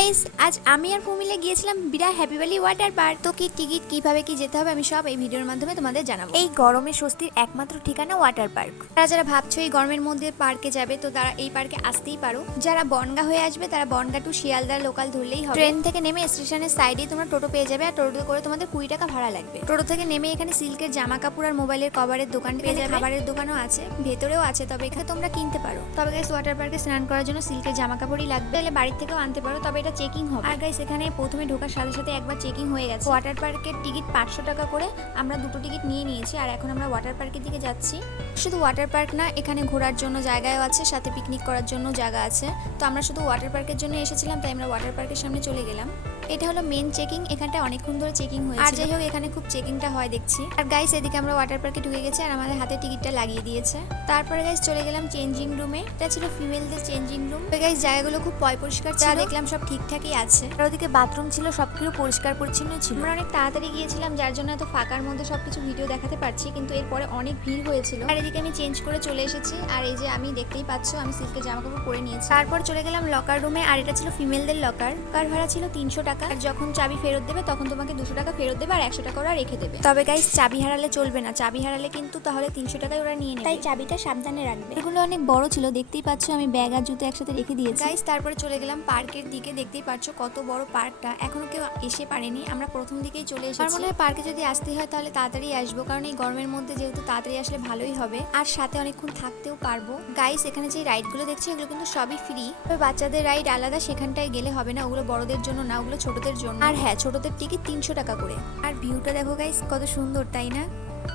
Guys, আজ আমি আর ফু মিলে গিয়েছিলাম বিরাট হ্যাপি ভ্যালি ওয়াটার পার্ক। তো কি টিকিট কিভাবে কি যেতে হবে আমি সব এই ভিডিওর মাধ্যমে তোমাদের জানাবো। এই গরমে স্বস্তির একমাত্র ঠিকানা ওয়াটার পার্ক। তারা যারা ভাবছো এই গরমের মধ্যে পার্কে যাবে তো তারা এই পার্কে আসতেই পারো। যারা বনগা হয়ে আসবে তারা বনগা টু শিয়ালদা লোকাল ধরলেই হবে। ট্রেন থেকে নেমে স্টেশনের সাইডে তোমরা টোটো পেয়ে যাবে, আর টোটো করে তোমাদের 20 টাকা ভাড়া লাগবে। টোটো থেকে নেমে এখানে সিল্কের জামা কাপড় আর মোবাইলের কভারের দোকান পেয়ে যাবে। খাবারের দোকানও আছে, ভেতরেও আছে, তবে এখানে তোমরা কিনতে পারো। তবে গাইস ওয়াটার পার্কে স্নান করার জন্য সিল্কের জামা কাপড়ই লাগবে, তাহলে বাড়ি থেকেও আনতে পারো, তবে এটা চেকিং হবে। আর গাইস এখানে প্রথমে ঢোকার সাথে সাথে একবার চেকিং হয়ে গেছে। ওয়াটার পার্কের টিকিট 500 টাকা করে, আমরা দুটো টিকিট নিয়ে নিয়েছি। আর এখন আমরা ওয়াটার পার্কের দিকে যাচ্ছি। শুধু ওয়াটার পার্ক না, এখানে ঘোরার জন্য জায়গাও আছে, সাথে পিকনিক করার জন্য জায়গা আছে। তো আমরা শুধু ওয়াটার পার্কের জন্য এসেছিলাম, তাই আমরা ওয়াটার পার্কের সামনে চলে গেলাম। এটা হলো মেন চেকিং, এখানটা অনেকক্ষণ ধরে চেকিং হয়েছে। আর যাই হোক এখানে খুব চেকিংটা হয় দেখছি। আর গাইস এদিকে আমরা ওয়াটার পার্কে ঢুকে গেছি আর আমাদের হাতে টিকিটটা লাগিয়ে দিয়েছে। তারপরে গাইস চলে গেলাম চেঞ্জিং রুমে। এটা ছিল ফিমেলদের চেঞ্জিং রুম। তো গাইস জায়গাগুলো খুব পরিষ্কার ছিল, দেখলাম সব ঠিকঠাকই আছে। আর ওদিকে বাথরুম ছিল, সবকিছু পরিষ্কার পরিচ্ছন্ন ছিল। আমরা অনেক তাড়াতাড়ি গিয়েছিলাম, যার জন্য এত ফাঁকার মধ্যে সবকিছু ভিডিও দেখাতে পারছি, কিন্তু এরপরে অনেক ভিড় হয়েছিল। আর এদিকে আমি চেঞ্জ করে চলে এসেছি। আর এই যে আমি দেখতেই পাচ্ছ আমি সিল্কের জামা কাপড় পরে নিয়েছি। তারপর চলে গেলাম লকার রুমে। আর এটা ছিল ফিমেলদের লকার। কার ভাড়া ছিল 300 টাকা। আর যখন চাবি ফেরত দেবে তখন তোমাকে 200 টাকা ফেরত দেবে আর 100 টাকা ওরা রেখে দেবে। তবে গাইস চাবি হারালে চলবে না, চাবি হারালে কিন্তু তাহলে 300 টাকায় ওরা নিয়ে নেবে, তাই চাবিটা সাবধানে রাখবে। এগুলো অনেক বড় ছিল, দেখতেই পাচ্ছ আমি ব্যাগ আর জুতো একসাথে রেখে দিয়েছি। গাইস তারপরে চলে গেলাম পার্কের দিকে। দেখতেই পাচ্ছ কত বড় পার্কটা, এখনো কেউ এসে পারেনি, আমরা প্রথম দিকেই চলে এসেছি। আর মনে হয় পার্কে যদি আসতে হয় তাহলে তাড়াতাড়ি আসবো, কারণ এই গরমের মধ্যে যেহেতু তাড়াতাড়ি আসলে ভালোই হবে, আর সাথে অনেকক্ষণ থাকতেও পারবো। গাইস এখানে যে রাইডগুলো দেখছি এগুলো কিন্তু সবই ফ্রি, তবে বাচ্চাদের রাইড আলাদা, সেখানটায় গেলে হবে না, ওগুলো বড়দের জন্য না, ওগুলো ছোটদের জন্য। আর হ্যাঁ, ছোটদের টিকিট 300 টাকা করে। আর ভিউটা দেখো গাইস কত সুন্দর, তাই না?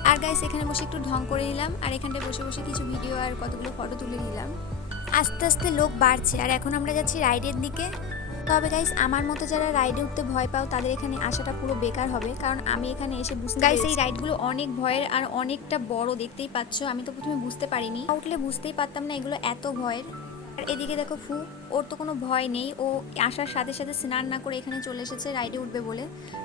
আর গাইস এখানে বসে একটু ঢং করে নিলাম, আর এখানটায় বসে বসে কিছু ভিডিও আর কতগুলো ফটো তুলে নিলাম। আস্তে আস্তে লোক বাড়ছে, আর এখন আমরা যাচ্ছি রাইডের দিকে। তবে গাইস আমার মতো যারা রাইডে উঠতে ভয় পাও তাদের এখানে আসাটা পুরো বেকার হবে, কারণ আমি এখানে এসে বুঝতে গাইস এই রাইডগুলো অনেক ভয়ের আর অনেকটা বড়, দেখতেই পাচ্ছ। আমি তো প্রথমে বুঝতে পারিনি, উঠলে বুঝতেই পারতাম না এগুলো এত ভয়ের। আর এদিকে দেখো ফু, ওর তো কোনো ভয় নেই, ও আসার সাথে সাথে স্নান না করে এখানে চলে এসেছে রাইডে উঠবে বলে,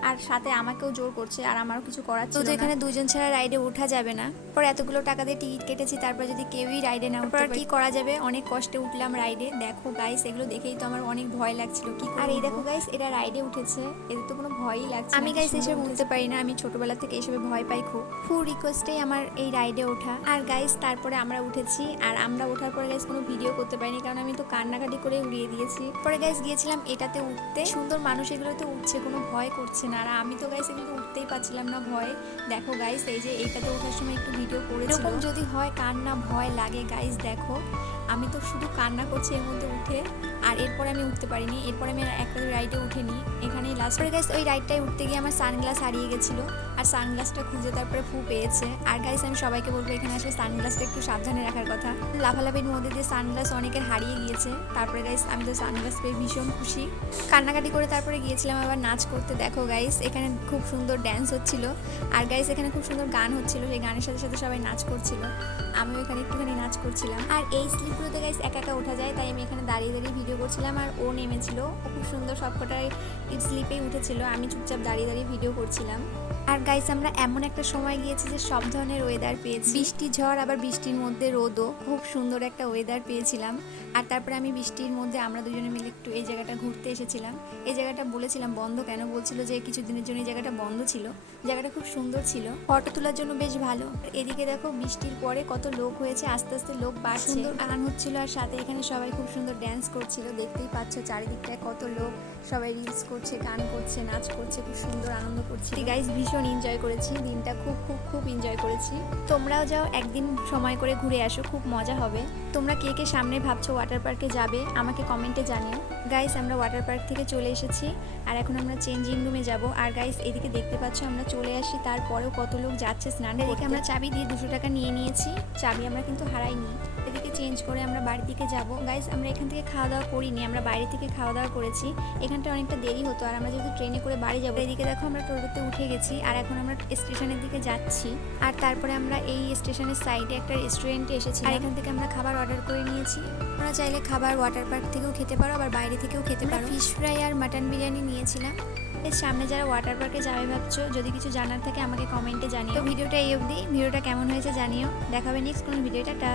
আর সাথে আমাকেও জোর করছে, আর আমারও কিছু করার ছিল না। তো এখানে দুজন ছাড়া রাইডে ওঠা যাবে না। পর এতগুলো টাকা দিয়ে টিকিট কেটেছি, তারপর যদি কেউই রাইডে না উঠে কি করা যাবে, অনেক কষ্টে উঠলাম রাইডে। দেখো গাইস এগুলো দেখেই তো আমার অনেক ভয় লাগছিল। কি আর এই দেখো গাইস এরা রাইডে উঠেছে, এদের তো কোনো ভয়ই লাগছে। আমি গাইস এসব উঠতে পারি না, আমি ছোটবেলা থেকে এসবে ভয় পাই খুব। ফুল রিকোয়েস্টেই আমার এই রাইডে ওঠা। আর গাইস তারপরে আমরা উঠেছি, আর আমরা ওঠার পরে গাইস কোনো ভিডিও করতে পারিনি, কারণ আমি তো কান্নাকাটি করে উড়িয়ে দিয়েছি। পরে গাইস গিয়েছিলাম এটাতে উঠতে, সুন্দর মানুষ এগুলোতে উঠছে, কোনো ভয় করছে না। আর আমি তো গাইস এগুলো উঠতেই পারছিলাম না ভয়ে। দেখো গাইস এই যে এইটাতে ওঠার সময় একটু ভিডিও করেছি, এরকম যদি হয় কার না ভয় লাগে গাইস। দেখো আমি তো শুধু কান্না করছি এর মধ্যে উঠে, আর এরপরে আমি উঠতে পারিনি। এরপরে আমি একটা রাইডে উঠেনি, এখানেই লাস্ট। পরে গাইস ওই রাইডটায় উঠতে গিয়ে আমার সানগ্লাস হারিয়ে গেছিলো, আর সানগ্লাসটা খুঁজে তারপরে ফু পেয়েছে। আর গাইস আমি সবাইকে বলবো এখানে আসলে সানগ্লাসটা একটু সাবধানে রাখার কথা। লাফালাফির মধ্যে দিয়ে সানগ্লাস অনেকের হারিয়ে গিয়েছে। তারপরে গাইস আমি তো সানগ্লাস পেয়ে ভীষণ খুশি, কান্নাকাটি করে তারপরে গিয়েছিলাম আবার নাচ করতে। দেখো গাইস এখানে খুব সুন্দর ড্যান্স হচ্ছিল, আর গাইস এখানে খুব সুন্দর গান হচ্ছিল, সেই গানের সাথে সাথে সবাই নাচ করছিল, আমিও এখানে একটুখানি নাচ করছিলাম। আর এই স্লিপগুলোতে গাইস একা একা ওঠা যায়, তাই আমি এখানে দাঁড়িয়ে দাঁড়িয়ে ভিডিও করছিলাম। আর ও নেমেছিল, ও খুব সুন্দর সবকটাই স্লিপেই উঠেছিল, আমি চুপচাপ দাঁড়িয়ে দাঁড়িয়ে ভিডিও করছিলাম। আর গাইস আমরা এমন একটা সময় গিয়েছি যে সব ধরনের ওয়েদার পেয়েছি, বৃষ্টি ঝড় আবার বৃষ্টির মধ্যে রোদও, খুব সুন্দর একটা ওয়েদার পেয়েছিলাম। আর তারপরে আমি বৃষ্টির মধ্যে আমরা দুজনে মিলে একটু এই জায়গাটা ঘুরতে এসেছিলাম। এই জায়গাটা বলেছিলাম বন্ধ কেন, বলছিল যে কিছুদিনের জন্য এই জায়গাটা বন্ধ ছিল। জায়গাটা খুব সুন্দর ছিল, ফটো তোলার জন্য বেশ ভালো। এদিকে দেখো বৃষ্টির পরে কত লোক হয়েছে, আস্তে আস্তে লোক বাড়ছে, সুন্দর গান হচ্ছিল, আর সাথে এখানে সবাই খুব সুন্দর ড্যান্স করছিল। দেখতেই পাচ্ছ চারিদিকটায় কত লোক, সবাই রিলস করছে, গান করছে, নাচ করছে, খুব সুন্দর আনন্দ করছে। গাইস ভীষণ এনজয় করেছি দিনটা, খুব খুব খুব এনজয় করেছি। তোমরাও যাও একদিন সময় করে ঘুরে আসো, খুব মজা হবে। তোমরা কে কে সামনে ভাবছো ওয়াটার পার্কে যাবে আমাকে কমেন্টে জানিও। গাইস আমরা ওয়াটার পার্ক থেকে চলে এসেছি, আর এখন আমরা চেঞ্জিং রুমে যাব। আর গাইস এদিকে দেখতে পাচ্ছ আমরা চলে আসি, তারপরেও কত লোক যাচ্ছে স্নান করতে। আমরা চাবি দিয়ে 200 টাকা নিয়ে নিয়েছি, চাবি আমরা কিন্তু হারাইনি। এদিকে চেঞ্জ করে আমরা বাড়ির দিকে যাব। গাইস আমরা এখান থেকে খাওয়া দাওয়া করিনি, আমরা বাইরে থেকে খাওয়া দাওয়া করেছি। এখানটা অনেকটা দেরি হতো, আর আমরা যেহেতু ট্রেনে করে বাড়ি যাবো। এদিকে দেখো আমরা টোটোতে উঠে গেছি, আর এখন আমরা স্টেশনের দিকে যাচ্ছি। আর তারপরে আমরা এই স্টেশনের সাইডে একটা রেস্টুরেন্টে এসেছি, আর এখান থেকে আমরা খাবার অর্ডার করে নিয়েছি। তোমরা চাইলে খাবার ওয়াটার পার্ক থেকেও খেতে পারো, আবার বাইরে থেকেও খেতে পারো। ফিশ ফ্রাই আর মাটন বিরিয়ানি নিয়েছিলাম। এর সামনে যারা ওয়াটার পার্কে যাবে ভাবছো, যদি কিছু জানার থাকে আমাকে কমেন্টে জানিও। তো ভিডিওটা এই অবধি, ভিডিওটা কেমন হয়েছে জানিও। দেখাবে নেক্সট কোনো ভিডিওটা।